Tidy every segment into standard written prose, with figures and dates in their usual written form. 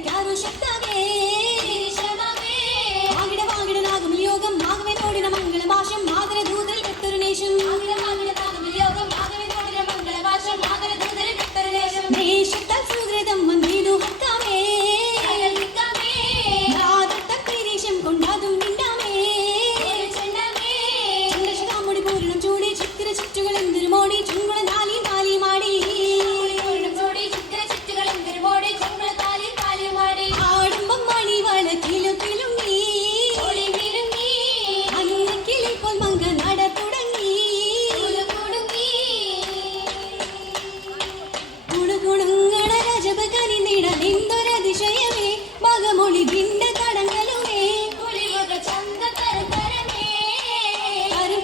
കരിക്കാറു ശക്തമേ വാങ്ങിട വാങ്ങിട നാഗം യോഗം നാഗമേ നോടിന മംഗള ഭാഷം മാതര ദൂതൽ കെട്ടൊരു നേഷം ദേശത്താൽ സുഹൃതം വന്നിതു ഹത്താമേ ദേശം കൊണ്ടാതും മിണ്ടാമേ ചന്ദ്രശിഖാമുടി പൂരണം ചൂടി ചിത്തിര ചുറ്റുകൾ എന്തൊരു മോടി ചുങ്കുള നാലി നാലി മാടി ആടുമ്പം മണി വളക്കിലും കിലുങ്ങി അന്നക്കിളിപ്പോൾ മങ്ക നട തുടങ്ങി ഗുണുഗുണുങ്ങണ രജപ കനിന്നിട എന്തൊരതിശയമേ മകമൊളി ഭിണ്ട തടങ്ങലുമേ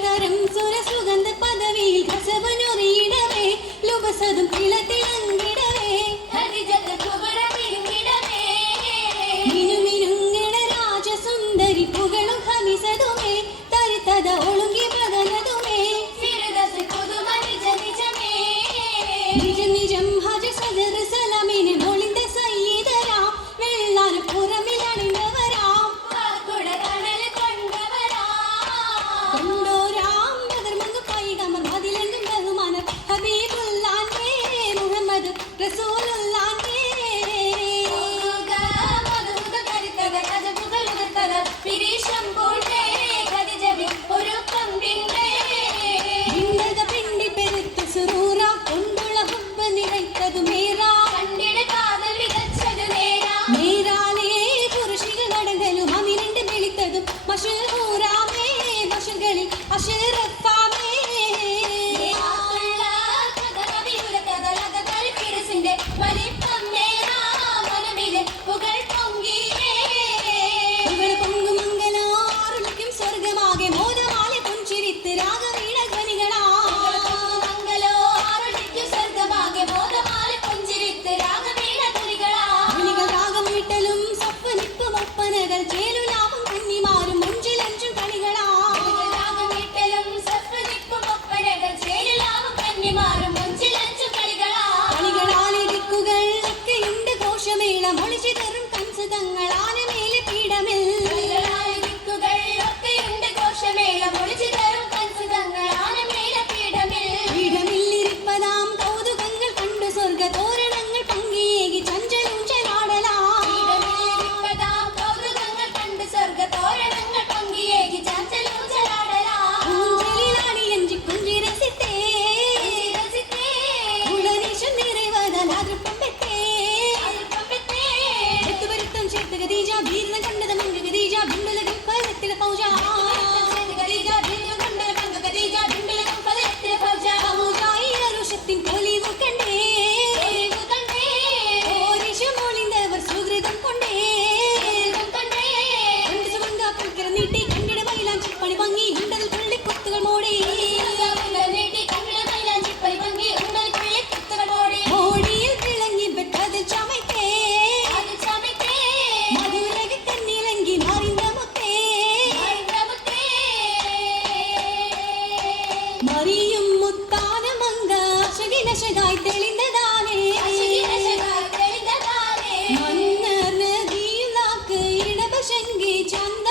തരം സുര സുഗന്ധ പദവിയിൽ കസവനൊറിയിടവേ ലുബസതും കിളത്തിലങ്ങിടവേ മിനുമിനുങ്ങണ രാജസുന്ദരി പുകളും ഹമിസതുമേ തരിത്തത ഒളുങ്ങി ബദലതുമേ നിജ നിജം ഹജ സദർ സലമിനെ മൊളിന്ത സയ്യിദരാ വെള്ളാന പുറമിലണിഞ്ഞവരാം കൊണ്ടോരാം ബദർമംഗ പൈഗമർ മദിലെങ്കും ബഹുമാനം ഹബീബുല്ലാഹേ മുഹമ്മദ് റസൂലുള്ളാഹേ പിണ്ടി പെരുത്ത് സുറൂറ കൊണ്ടുള്ള ഹുബ്ബ നിറയ്ക്കതു മേറാ മേരാലേ പുരുഷികൾ അടങ്ങലും അമിരണ്ട് വിളിത്തതും മഷൂറാമേ മഷുകളിൽ അഷറത്താമേ പൊങ്ങും മംഗലാറുളിക്കും സ്വർഗമാകെ മോദമാലെ പുഞ്ചിരിത്ത് രാഗവീണ ധ്വനികളാ രാഗം വീട്ടലും സപ്പനിപ്പും ഒപ്പനകൾ ചേലുലാവും കന്നിമാരും മുഞ്ചിലഞ്ചും കളികളാ കളികളാലെ ദിക്കുകൾ ഒക്കെയുണ്ട് ഘോഷമേള മൊളിച്ചിതറും കംസതങ്ങൾ ആനമേലെ പീഠമിൽ പീഠമില്ലിരിപ്പതാം കൗതുകങ്ങൾ കണ്ടു സ്വർഗ തോരണങ്ങൾ പങ്കിയേകി ചഞ്ചലൂഞ്ചലാടലാ ഊഞ്ചലിലാടി എഞ്ചി കുഞ്ചി രസിത്തേ ഉടനീശം നിറവതലാതൃപ്പം പെത്തേ എത്തുവരുത്തം ചേർത്ത് ഗദീജ വീർന്ന കണ്ടത മങ്ക ഗദീജ ബിംബലകം പലത്തില പൗജ റുഷത്തിൻ പൊലിവു കണ്ടേ ഓരിശമൊളിന്തവർ സുഹൃതം കൊണ്ടേ കണ്ടു സുഗന്ധ പുൽക്കര നീട്ടി കണ്ടിട മൈലാഞ്ചി പണി ഭംഗി ഉണ്ടതിൽ പുള്ളി കുത്തുകൾ മോടി മോടിയിൽ വിളങ്ങി വെട്ടതിൽ ചമയ്ക്കേ മധുരക കണ്ണിലങ്കി മാറിந்த മുത്തേ മറിയും മുത്താന മങ്ക അശകിനശകായി തെളിந்ததானே മന്നർ നദിയും നാക്ക് ഇടപശങ്കി ചന്ദ